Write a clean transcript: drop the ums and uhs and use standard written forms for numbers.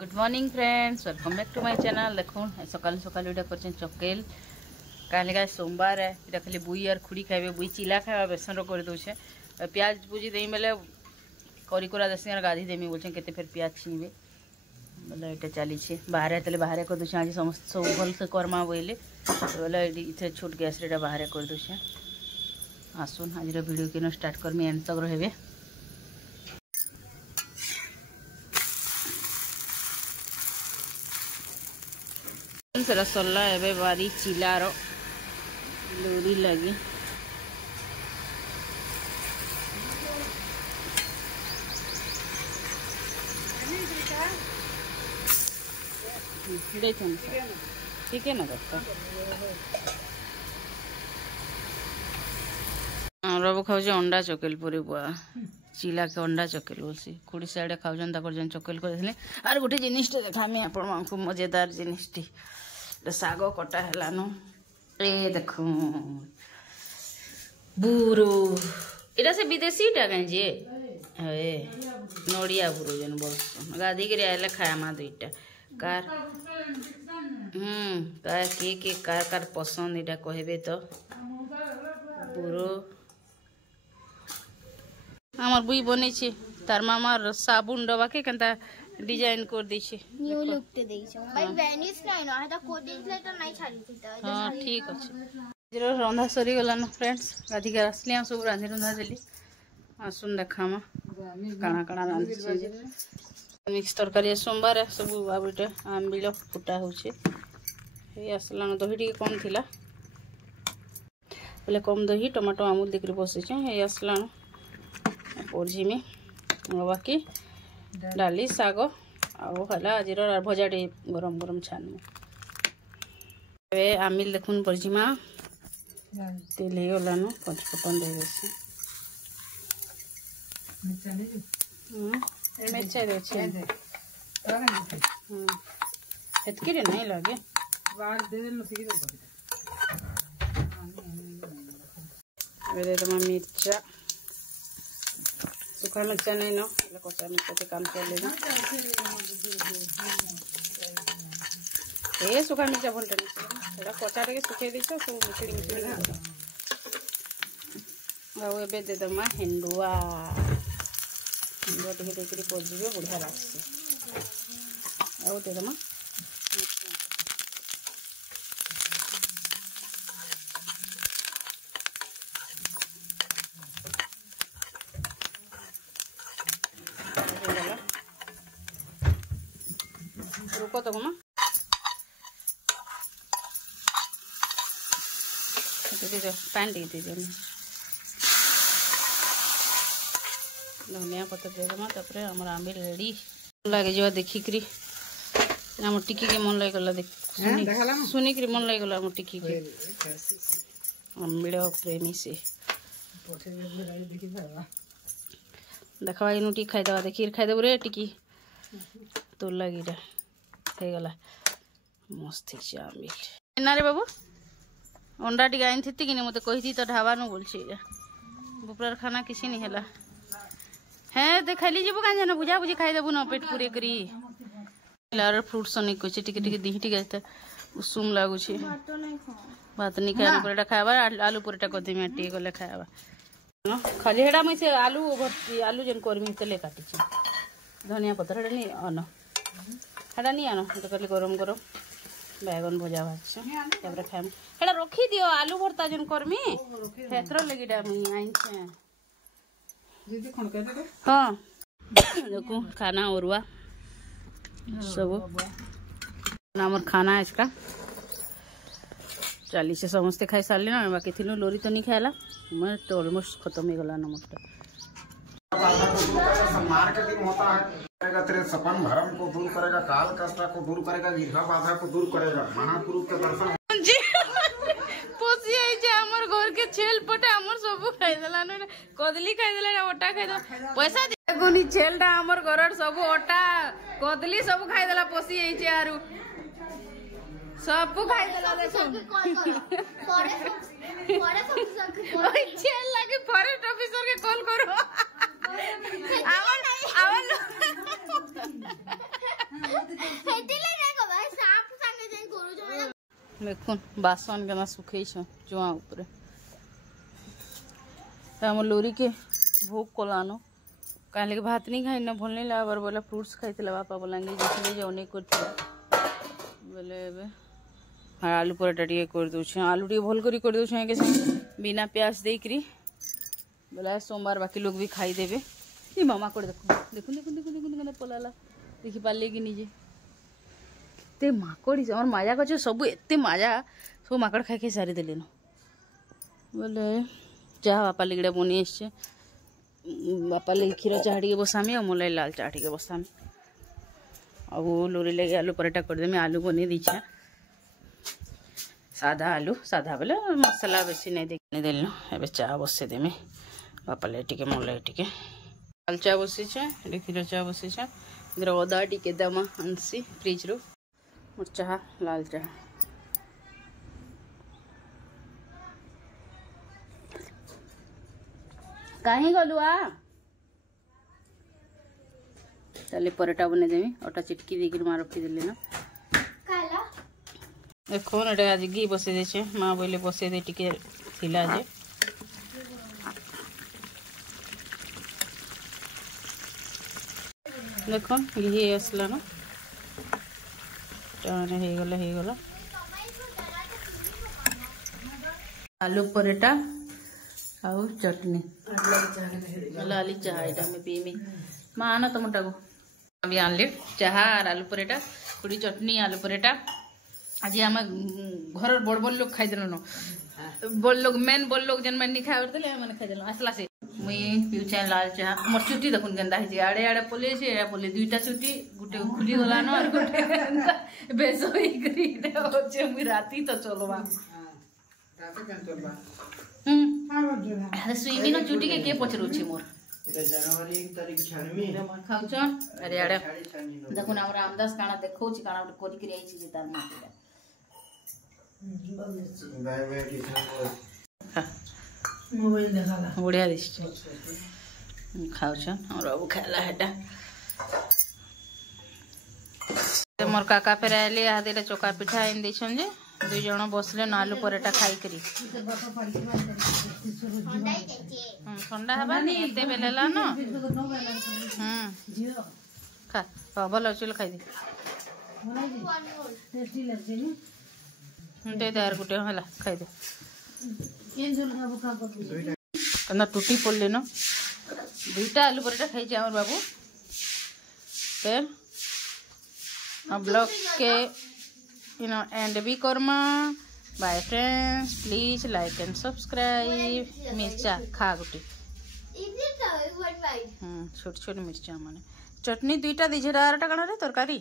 Good morning friends, welcome back to my channel. देखो सकाल सकाल इटा कर चकेल कहले सोमवार है। इटा खाली बुई और खुड़ी खाइबे, बुई चिला खाइबा बेसन कर दौचे। प्याज बुझी दे बेले करा देसी गाधी देमी बोलचे केते फिर प्याज छीनबे बोले इटा चली बाहर तेल बाहर कर दूचे। आज समस्त सब भल से करमा बोले बोले इथे छोट गैस रे बाहर कर दूचे। आसुन आज वीडियो के स्टार्ट करमी एंड तक रहे। सरसल्ला एबे बारी चिलार लोरी लगी ठीक है ना दोस्तों। रब खाऊ अंडा चकेल पूरी बुआ चिला के अंडा चकेल बोलसी खुड़ी साइड खाऊन जन चकेल कर आर गोटे जिनिस देखामी आपण को मजेदार जिनिस साग कटा है नो ए देखो बुरो इटा से विदेशी टा कहीं जे ए नड़िया बुरो जन बोल गाधी के आइले खाया दुईटा कार कार के कार कार पसंद इटा कहबे तो बुरो हमार बुई बने छे तार मामार साबुन डबा के कंता डिजाइन कर दी छे न्यू लुक ते देई छ भाई वेनिस नै न हता को दिनले तो नै छाड़ी थी त हां ठीक अछि। जरो रंधा सरी गला न फ्रेंड्स गाधी के असली हम सब रांधी रंधा देली आसुन देखामा काना काना रांधी छे। मिक्स तरकारी सोमवार है सब बाबूटे आंबिल फुटा होछे हे असला न दही टी कम थिला बोले कम दही टमाटो आमूल देखि बसे छे हे असला न पोरजी में बाकी डाली साग आला आज भजा गरम गरम छान आमिल देखुन परजिमा तेल हो गलान पचपटन दे मिर्चा देके नहीं लगे मिर्चा सुखा मिर्चा नहीं नो कचा मिर्चा के काम चले ए सुखा मिर्चा भलटे नहीं कचा टे सुखे दी सब मिचड़ी मिचड़ी आउ ए दे दमा हेंडुआ हेंडुआ टे देकरी पजिबे बढ़िया लागसे आउ दे दमा रुको तो मां पैन दे दीजिए धनिया पत्ता दे देमा तापरे हमर आंबिल रेडी लागे जो देखिकरी हम टिकी के मन लाग गला देख सुनी करी मन लाग गला हम टिकी के आंबिल प्रेमी से देखवा इनु टिकी खाइ दवा देखिर खाइ देबो रे टिकी तो लागिरा हे गला मस्त है आंबिल ना रे बाबू अंडा टी आइन थी कि मत कही तो ढाबा नु बोल बुपरार खाना किसी नहीं है है तो खाली जीव कहीं जाना बुझा बुझी खाई देबू न पेट पूरे करी लार फ्रूट सनी कछे टिके टिके दी टिके त उसूम लागु छे भात नहीं खाए परेटा खावा आलू परेटा कदे में टी गले खावा खाली हेडा में से आलू भर्ती आलू जन करमी तेले काटी छे धनिया पत्ता हेडा नहीं अन हेडा नहीं आनो तो खाली गरम गरम बैगन भजा भाजछे तापर खाम हेडा रखी दियो आलू भरता जन करमी हेतरो लगिडा मई आइन छे दीदी कोन कहते रे हां देखो खाना औरवा सब नामर खाना है इसका चली से समझते खाई सारली ना बाकी थिलो लोरी तो नहीं खायला मैं तो ऑलमोस्ट खत्म हो गला नमक सम्मान के दिन होता है तेरे सपन भरम को दूर करेगा, काल कष्ट को दूर करेगा, दीर्घा बाधा को दूर करेगा। महापुरुष के दर्शन पोसिए जे हमर घर के छेल पटे हमर सब खाइ देला न कदली खाइ देला ओटा खाइ दे पैसा गुनी छेलटा हमर घरर सब ओटा कदली सब खाइ देला पोसिए जे आरु सब खाइ देला देखो ओइ छेल लागे फॉरेस्ट ऑफिसर के कॉल करो आवन देखुन बासन केना सुखै छ जुआ ऊपर हम लोरी के भोग कोलानो कहले के भात नहीं खाई ना भूल नहीं ला बोला फ्रूट्स खाई बापा बोलांगे जैसे जो नहीं कर बोले हाँ आलू पराठा टे कर दूँ आलू टे भल कर दूँ के बिना प्याज देकरी बोला सोमवार बाकी लोग भी खाई देवे ये मामा कर देखो देखो देखो देखो देखो देखो पलाला देखी पारे कि निजे एत माकड़ आम मजा कर सब एत मजा सब माकड़ खाई खाई सारी देन बोले चाह बापा लगे बनी बापा लगे क्षीर चाह टे बसामी और मोल लाल चाह टे बसामी आ लोरी लगे आलू पराठा करदेमी आलू बनी दीछा साधा आलू साधा बोले मसला बेसी नहीं देख देल ए चाह बसई देमी बापा लगे टे मोल टे लाल चाह बसी क्षीर चाह बसी इधर अदा टे दमा आनसी फ्रिज रू मोर चाह लाल चाह कहीं गलु आ चले पराठा बने देमी अटा चिटकी देकर माँ रखीदेली ना देखो आज घी बसई दे माँ बोले बसई दे टिके थिला जे देखो घी आसला ना हो गला आलू पराठा आउ चटनी लाली चाह यहाँ में पीमी माँ आना तुमटा को अभी आनले चाह और आलू पराठा खुड़ी चटनी आलू पराठा आज आम घर बड़ बड़ लोग खाईदेल बड़ लोग मेन बड़ लोग जेन मैंने खाई मैंने खाईदेल आसला से मुई पीछे लाल चाह मोर चुटी देखुन केन्ता है आड़े आड़े पले पले दुईटा चुटी गोटे खुली गला न गोटे बेस मुई राती तो चलवा स्विमिंग चुटी के पचरुछि मोर जनवरी 1 तारिख छानमी खाउछन अरे आड़े देखुन हम रामदास काना देखौ छी काना कोरि करी आइछि जे तार माटी बाय बाय की मोबाइल देखाला बढ़िया दिसछ खाउछन और अब खाला हेटा मोर काका फेर आइले हाथेटा चोका पिठा इन दैछन जे दुई जन बसले आलू पराठा खाई करी ठंडा हवा नहीं एते बेलेला न खा भल चल खाई दे दे यार गुटे हला खाई दे कना टूटी पड़ले न दुईटा आलू पराठा खाई हमर बाबू फिर ब्लॉग के एंड भी करमा bye friends please like and subscribe मिर्चा खा गोटे छोट छोट मिर्चा माने चटनी दुईटा दीजिए 18 टा कण रे तरकारी